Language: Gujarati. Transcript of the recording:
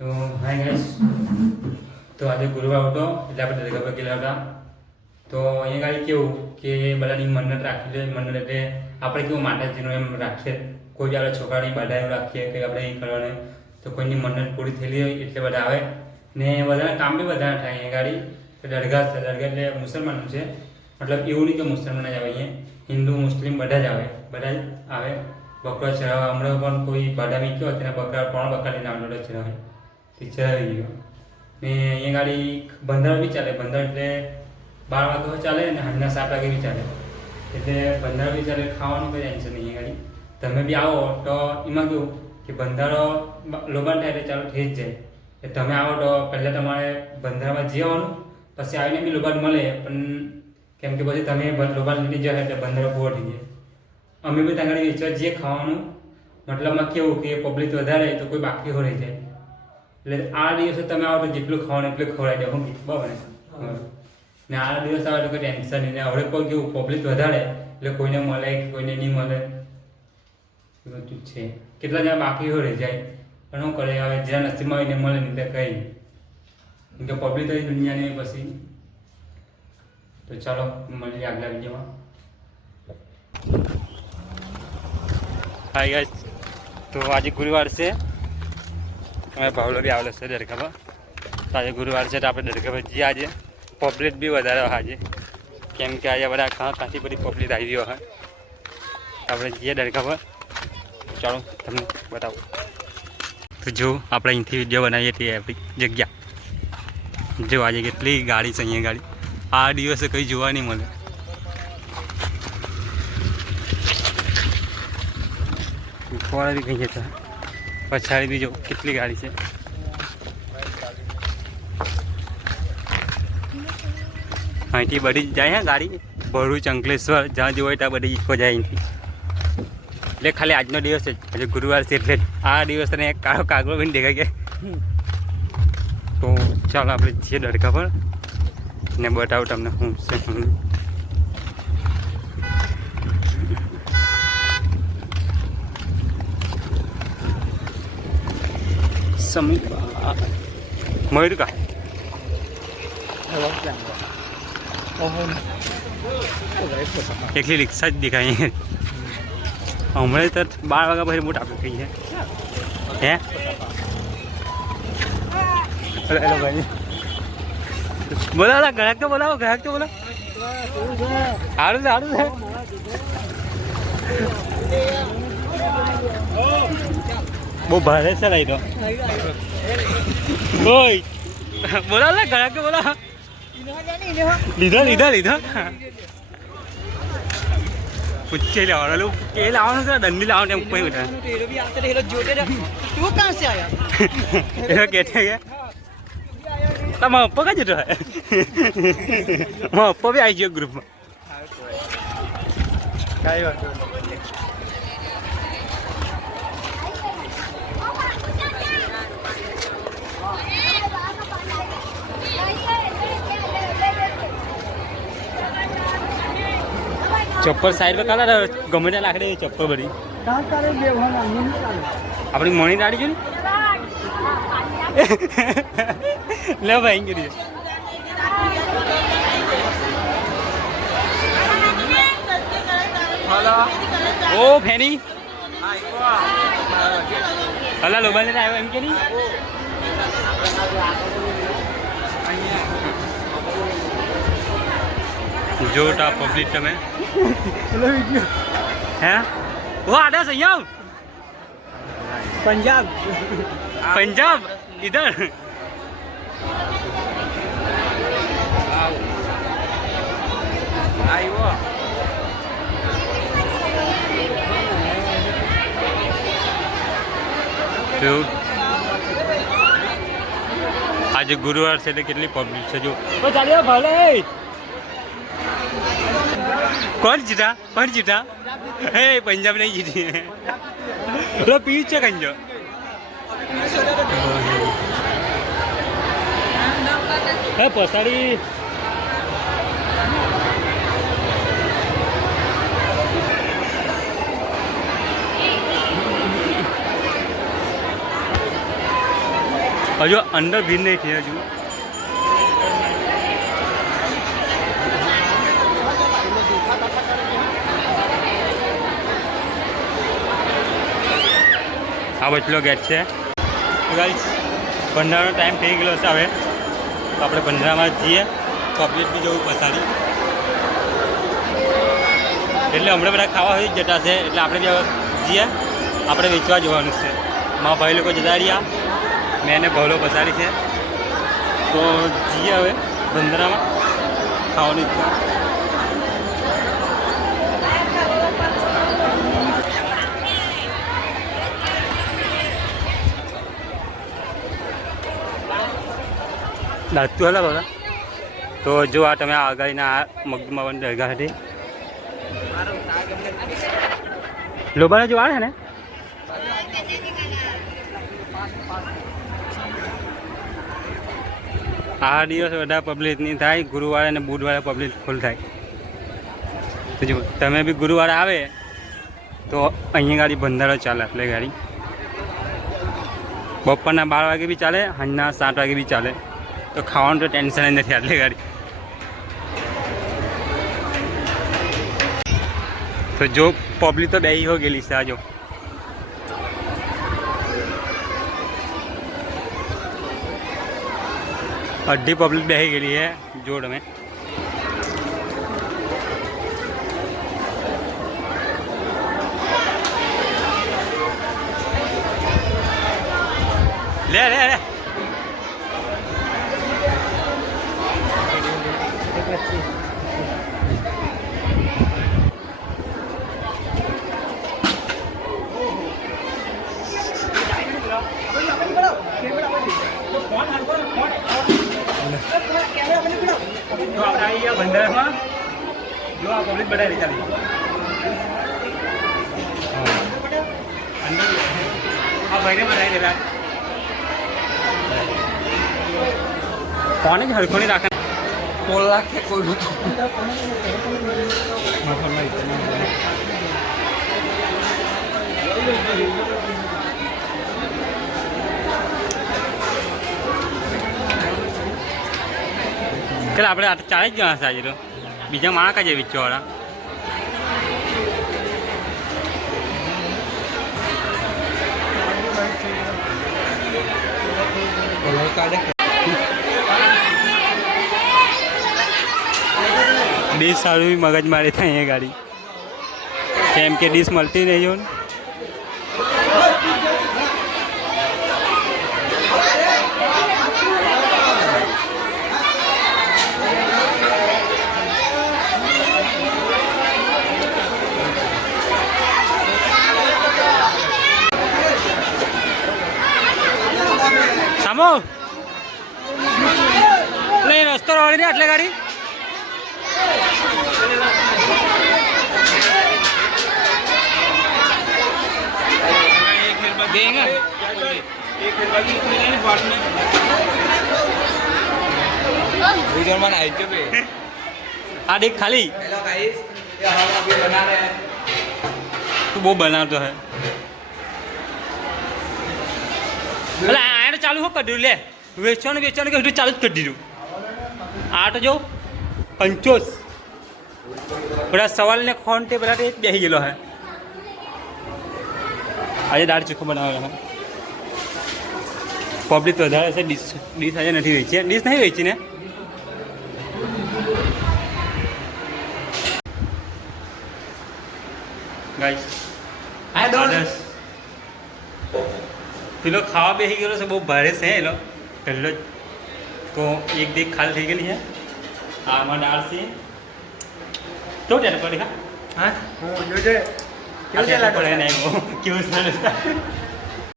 તો હાય ગાઈસ, તો આજે ગુરુવાર હતો એટલે આપણે દરગાહ પર ગયેલા હતા. તો અહીંયા ગાડી કેવું કે બધાની મન્નત રાખી લે. મન્નત એટલે આપણે કેવું માતાજીનો એમ રાખીએ, કોઈ બી આપણે છોકરાની બધા એમ રાખીએ કે આપણે એ કરવાનું. તો કોઈની મન્નત પૂરી થયેલી હોય એટલે બધા આવે ને બધાના કામ બી બધા થાય. અહીંયા ગાડી દરગાહ છે. દરગાહ એટલે મુસલમાનનું છે, મતલબ એવું નહીં કે મુસલમાન જ આવે, અહીંયા હિન્દુ મુસ્લિમ બધા જ આવે. બધા જ આવે બકરા ચડાવવા. હમણાં પણ કોઈ ભાડા મીક્યો તેના બકરા 3 બકરા લઈને આવડો ચડાવે તે ચડાવી ગયો. ને અહીંયા ગાડી બંધારણ બી ચાલે. બંધારણ એટલે 12 વાગે ચાલે ને સાંજના 7 વાગે બી ચાલે. એટલે બંધારણ બી ચાલે, ખાવાનું કોઈ ટેન્શન નહીં. અહીંયા ગાડી તમે બી આવો તો એમાં કેવું કે બંધારો લોબાન થાય એટલે ચાલુ થઈ જ જાય. એટલે તમે આવો તો પહેલાં તમારે બંધારામાં જઈ આવવાનું, પછી આવીને બી લોબાન મળે. પણ કેમ કે પછી તમે લોબાન લીધી જાય એટલે બંધારો પૂરો થઈ જાય. અમે બી ત્યાં આગળ વેચવા જઈએ ખાવાનું. મતલબમાં કેવું કે પબ્લિક વધારે તો કોઈ બાકી હો રહી જાય. એટલે આ દિવસે તમે આવો તો જેટલું ખાવાનું એટલું ખવડાવી જાય. હું બરાબર ને આ દિવસ આવે તો કોઈ ટેન્શન નહીં. ને હવે કોઈ કેવું પબ્લિક વધારે એટલે કોઈને મળે કે કોઈને નહીં મળે એ બધું છે. કેટલા જણા બાકી હો રહી જાય પણ શું કરે હવે, જ્યાં નસીબમાં આવીને મળે નહીં તો કંઈ. કેમ કે પબ્લિક તો દુનિયાની પછી. તો ચાલો મળીએ આગલા વિડીયોમાં. હાય ગાઈસ, તો આજે ગુરુવાર છે. અમે ભાવલો બી આવેલો છે દરગાહમાં. તો આજે ગુરુવાર છે તો આપણે દરગાહ પર જઈએ. આજે પબ્લિક બી વધારે હોય આજે, કેમ કે આજે બધા કાંથી બધી પબ્લિક આવી હોય. આપણે જઈએ દરગાહ પર. ચાલો તમને બતાવું. તો જો આપણે અહીંથી વિડીયો બનાવીએ છીએ આપણી જગ્યા. જો આજે કેટલી ગાડી છે અહીંયા. ગાડી આ દિવસે કંઈ જોવા નહીં મળે. ફોરા બી કહીએ તો પછાડી બી જો કેટલી ગાડી છે. અહીંથી બધી જ જાય. હા ગાડી ભરૂચ, અંકલેશ્વર જ્યાં જોવાય ત્યાં બધી ઇકો જાય અહીંથી. એટલે ખાલી આજનો દિવસ જ, આજે ગુરુવાર છે એટલે આ દિવસ તને એક કાળો કાગડો બી દેખાય કે. તો ચાલો આપણે જઈએ દરગાહ પર ને બતાવું તમને શું છે શું. મયુર કા એકલી રિક્ષા જ દેખાય. હમણાં તો 12 વાગ્યા પછી મોટા આપણે કહીએ. હે હેલો ભાઈ, બોલાવો ગ્રાહક તો બોલાવો. ગ્રાહક તો બોલાવો. સારું છે સારું છે. બહુ ભારે છે લઈ તો. ઓય બોલાવો ગ્રાહક તો બોલાવો. લીધો પૂછે લેવાનો કે લાવવાનું છે. દંડી લાવવાનું એમ કોઈ ઉઠે એ કે છે કે તમારા પપ્પા કઈ જતો હોય. મારા પપ્પા બી આવી ગયો ગ્રુપમાં. કઈ વાંધો ચપ્પલ સાઈડ પર કાઢા ગમે ત્યાં લાકડે ચપ્પલ બધી આપણી મણી દાડી ગયું લે ભાઈ કરી. ઓ ફેની હલા લોબાને આવ્યો એમ કે નહીં. જોટા પબ્લિક તમે હે वो आधा संयम पंजाब पंजाब इधर आयो तो आज गुरुवार से કેટલી પબ્લિક છે જો. ઓ ચાલ્યો ભલે. कौन जीता हे पंजाब नहीं जीती है. लो पीछे कंजो पसाड़ी હજુ અંદર ભીડ નહીં થઈ હજુ. આ વચલો ગેટ છે. ગાઈસ ભંડારાનો ટાઈમ થઈ ગયેલો છે હવે, તો આપણે ભંડારામાં જઈએ. પબ્લિક બી જવું પસાડી એટલે હમણાં બધા ખાવા હોય જતા છે, એટલે આપણે બી હવે જઈએ. આપણે વેચવા જવાનું છે. મારા ભાઈ લોકો જતા રહ્યા, મેં એને ભવલો પસાડી છે, તો જઈએ હવે ભંડારામાં ખાવાની ઈચ્છા. દાતું હલા બધા. તો જો આ તમે આગાહીના મગમાં દરગાહ હતી લોબાના જો આવે ને, આ દિવસ બધા પબ્લિક નહીં થાય. ગુરુવારે અને બુધવારે પબ્લિક ફૂલ થાય. તો જો તમે બી ગુરુવારે આવે તો અહીંયા ગાડી ભંડારો ચાલે. એટલે ગાડી બપોરના 12 વાગે બી ચાલે, સાંજના 7 વાગે બી ચાલે. તો ખાવાનું તો ટેન્શન જ નથી. આટલી ગાડી તો જો પબ્લિક તો બેહી હો ગયેલી છે. આ જો અડધી પબ્લિક બેહી ગયેલી છે. જો તમે લે લે લે તો આપણે આવી ગયા ભંડારામાં. જો આ પબ્લિક બધા ચાલી આ ભાઈને બનાવી દેલા કોને જ હરખોની રાખે કોલ રાખે કોઈ ચાલ આપણે 40 જણા છે આજે. તો બીજા માણસ કાજે વિચવાળા ડીશ સારું મગજ મારી થાય અહીંયા ગાડી, કેમ કે ડીશ મળતી નહીં. જો સામો નહીં રસ્તો રોડી ને આટલે ગાડી આ દેખ ખાલી તું બહુ બનાવતો હે. એટલે આને ચાલુ શું કરી દીધું? લે વેચવાનું કે ચાલુ જ કરી દીધું. આ તો જો કંચોસ બધા સવાલને ખોન તે બધા બેસી ગયેલો હે. આજે દાળ ચોખ્ખો બનાવેલો હે. પબ્લિક વધારે છે. ડીશ આજે નથી વેચી. ડીશ નહીં વેચી ને ગાઈસ. પેલો ખાવા બેસી ગયેલો છે, બહુ ભારે છે એલો પહેલો જ. તો એક દેખ ખાલી થઈ ગયેલી છે. આમાં દાળ છે તો ત્યારે પડે. હા હું જોજે કેવું ચાલે પડે નહીં કેવું ચાલે.